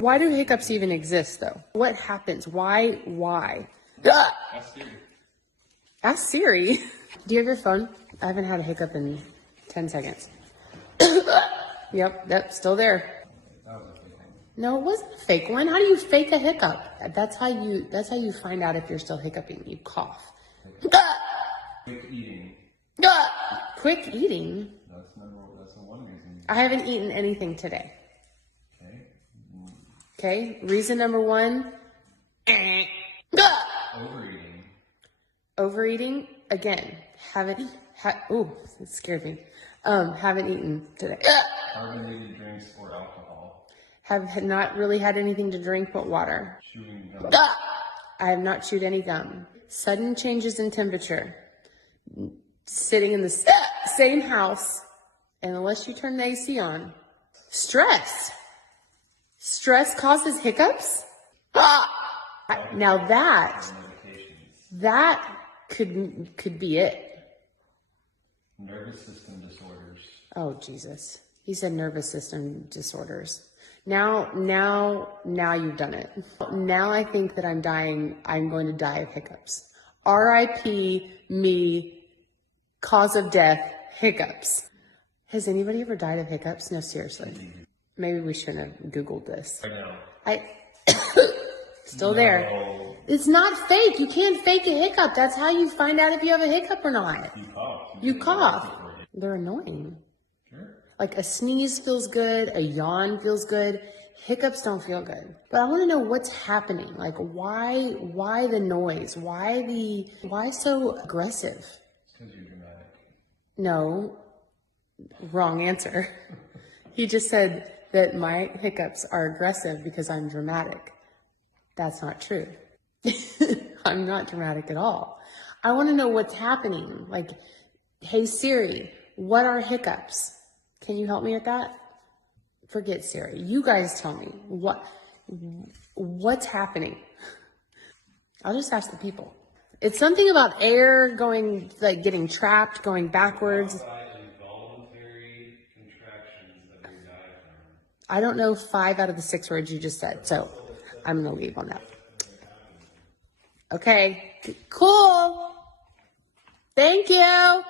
Why do hiccups even exist, though? What happens? Why? Ask Siri. Ask Siri. Do you have your phone? I haven't had a hiccup in 10 seconds. Yep, still there. That was a fake one. No, it wasn't a fake one. How do you fake a hiccup? That's how you find out if you're still hiccuping. You cough. Quick eating. Quick eating? That's the one reason. I haven't eaten anything today. Okay. Okay, reason number one. Overeating. Overeating, again, ooh, it scared me. Haven't eaten today. Carbonated drinks or alcohol. Have not really had anything to drink but water. Chewing gum. I have not chewed any gum. Sudden changes in temperature. Sitting in the same house, and unless you turn the AC on. Stress. Stress causes hiccups? Now that could be it. Nervous system disorders. Oh, Jesus. He said nervous system disorders. Now you've done it. Now I think that I'm going to die of hiccups. R.I.P. me, cause of death, hiccups. Has anybody ever died of hiccups? No, seriously. Maybe we shouldn't have Googled this. I know. Still there. No. It's not fake. You can't fake a hiccup. That's how you find out if you have a hiccup or not. You cough. You cough. They're annoying. Sure. Like a sneeze feels good, a yawn feels good. Hiccups don't feel good. But I want to know what's happening. Like why the noise? Why so aggressive? It's because you're dramatic. No, wrong answer. He just said that my hiccups are aggressive because I'm dramatic. That's not true. I'm not dramatic at all. I want to know what's happening. Like, hey Siri, what are hiccups? Can you help me with that? Forget Siri. You guys tell me what's happening. I'll just ask the people. It's something about air going, like getting trapped, going backwards. Involuntary contractions of your diaphragm. I don't know 5 out of the 6 words you just said, so I'm going to leave on that. Okay, cool. Thank you.